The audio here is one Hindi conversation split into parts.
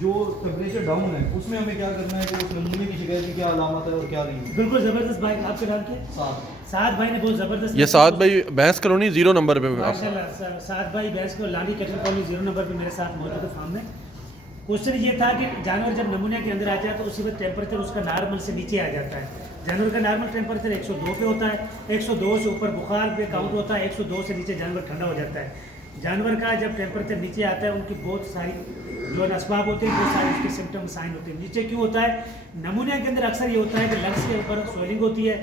जो टेम्परेचर डाउन है उसमें हमें क्या करना है कि उस नमूने की शिकायत की क्या अलामत है और क्या रीज़न। बिल्कुल ज़बरदस्त भाई, आपके नाम क्या? साथ साद भाई ने बहुत ज़बरदस्त ये साद भाई भैंस कॉलोनी 0 नंबर पे आप। माशाल्लाह साद भाई बैस को लाली कैटल कॉलोनी 0 नंबर पे मेरे साथ मौजूद है फार्म में। क्वेश्चन ये था कि जानवर जब नमूने के अंदर आ जाए तो उसी वक्त टेम्परेचर उसका नॉर्मल से नीचे आ जाता है। जानवर का नॉर्मल टेम्परेचर 102 पे होता है, 102 से ऊपर बुखार पे काउंट होता है, 102 से नीचे जानवर ठंडा हो जाता है। जानवर का जब टेम्परेचर नीचे आता है उनकी बहुत सारी जो असबाब होते हैं, बहुत सारे उसके सिम्टम साइन होते हैं। नीचे क्यों होता है? नमूने के अंदर अक्सर ये होता है कि लंग्स के ऊपर स्वेलिंग होती है,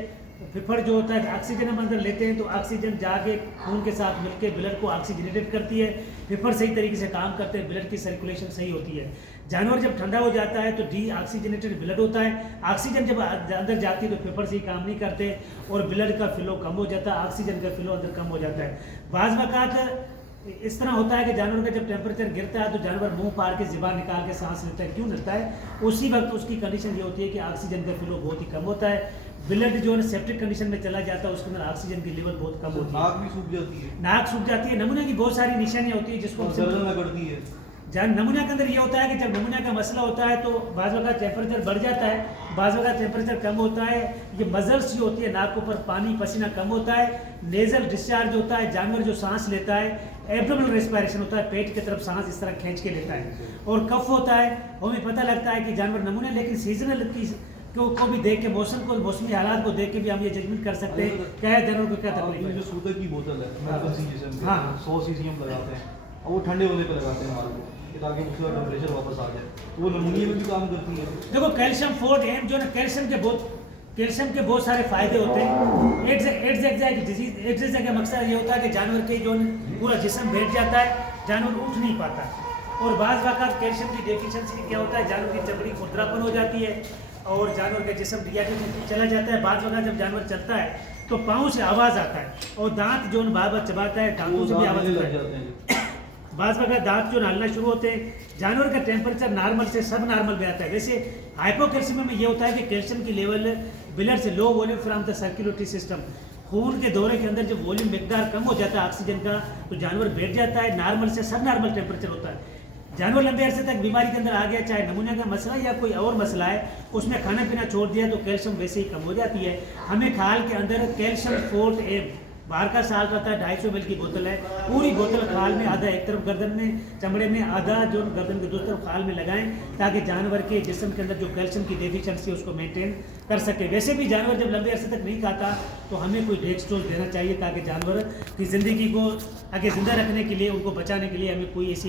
फिफर जो होता है ऑक्सीजन हम अंदर लेते हैं तो ऑक्सीजन जाके खून के साथ मिलके ब्लड को ऑक्सीजनेटेड करती है, फिफर सही तरीके से काम करते हैं, ब्लड की सर्कुलेशन सही होती है। जानवर जब ठंडा हो जाता है तो डी ऑक्सीजनेटेड ब्लड होता है, ऑक्सीजन जब अंदर जाती है तो फिफर सही काम नहीं करते और ब्लड का फ्लो कम हो जाता है, ऑक्सीजन का फ्लो अंदर कम हो जाता है। बाज़ वक़्त इस तरह होता है कि जानवर का जब टेम्परेचर गिरता है तो जानवर मुंह फाड़ के ज़बान निकाल के सांस लेता है। क्यों लेता है? उसी वक्त उसकी कंडीशन ये होती है कि ऑक्सीजन का फ्लो बहुत ही कम होता है, ब्लड जो है सेप्टिक कंडीशन में चला जाता है, उसके अंदर ऑक्सीजन की लेवल बहुत कम होती है, नाक भी सूख जाती है, नाक सूख जाती है। नमूने की बहुत सारी निशानियाँ होती है जिसको गर्दन लगड़ती है। नमूना के अंदर ये होता है कि जब नमूना का मसला होता है तो बाज़ वक़्त टेम्परेचर बढ़ जाता है, बाज़ वक़्त टेम्परेचर कम होता है। ये मजल्स जो होती है, नाक के ऊपर पानी पसीना कम होता है, नेज़ल डिस्चार्ज होता है, जानवर जो सांस लेता है, एब्डोमिनल रेस्पिरेशन होता है, पेट की तरफ सांस इस तरह खींच के लेता है, और कफ होता है। हमें पता लगता है कि जानवर नमूने, लेकिन सीजनल को भी देख के मौसम को, मौसमी हालात को देख के भी हम ये जजमेंट कर सकते हैं क्या है जानवर को क्या तकलीफ है। जो सूतर की बोतल है हाँ। 100 cc हम लगाते हैं और वो ठंडे होने पर लगाते हैं माल को कि ताकि उसका टेम्परेचर वापस आ जाए, तो वो नमूने में भी काम करती है। देखो कैल्शियम फोर्ट एम जो है ना, कैल्शियम के बहुत सारे फायदे होते हैं। एड्स डिजीज का मकसद ये होता है कि जानवर के जो पूरा जिस्म बैठ जाता है, जानवर उठ नहीं पाता। और बाज़ वक़्त कैल्शियम की डेफिशिएंसी क्या होता है, जानवर की चमड़ी खुरदरापन हो जाती है और जानवर का जिस्म डिहाइड्रेशन चला जाता है। बाज़ वक़्त जब जानवर चलता है तो पाँव से आवाज़ आता है और दांत जो बार बार चबाता है, दांतों से भी आवाज़ लग आता जाते है। हैं। बाज़ वक़्त दांत जो हिलना शुरू होते हैं। जानवर का टेम्परेचर नॉर्मल से सब नॉर्मल में आता है। वैसे हाइपोकैल्शियम में ये होता है कि कैल्शियम की लेवल ब्लड से low volume from the circulatory system, खून के दौरे के अंदर जब वॉल्यूम मिकदार कम हो जाता है ऑक्सीजन का तो जानवर बैठ जाता है। नॉर्मल से सब नॉर्मल टेम्परेचर होता है। जानवर लंबे अरसे तक बीमारी के अंदर आ गया, चाहे नमूने का मसला या कोई और मसला है, उसमें खाना पीना छोड़ दिया तो कैल्शियम वैसे ही कम हो जाती है। हमें खाल के अंदर कैल्शियम फोर्ट एम बाहर का साल रहता है, 250 ml की बोतल है, पूरी बोतल खाल में आधा एक तरफ गर्दन में चमड़े में, आधा जो गर्दन के दूसरी तरफ खाल में लगाएं ताकि जानवर के जिस्म के अंदर जो कैल्शियम की डेफिशिएंसी उसको मेंटेन कर सके। वैसे भी जानवर जब लंबे अरसे तक नहीं खाता तो हमें कोई डेक्सट्रोज देना चाहिए ताकि जानवर की ज़िंदगी को आगे ज़िंदा रखने के लिए, उनको बचाने के लिए हमें कोई ऐसी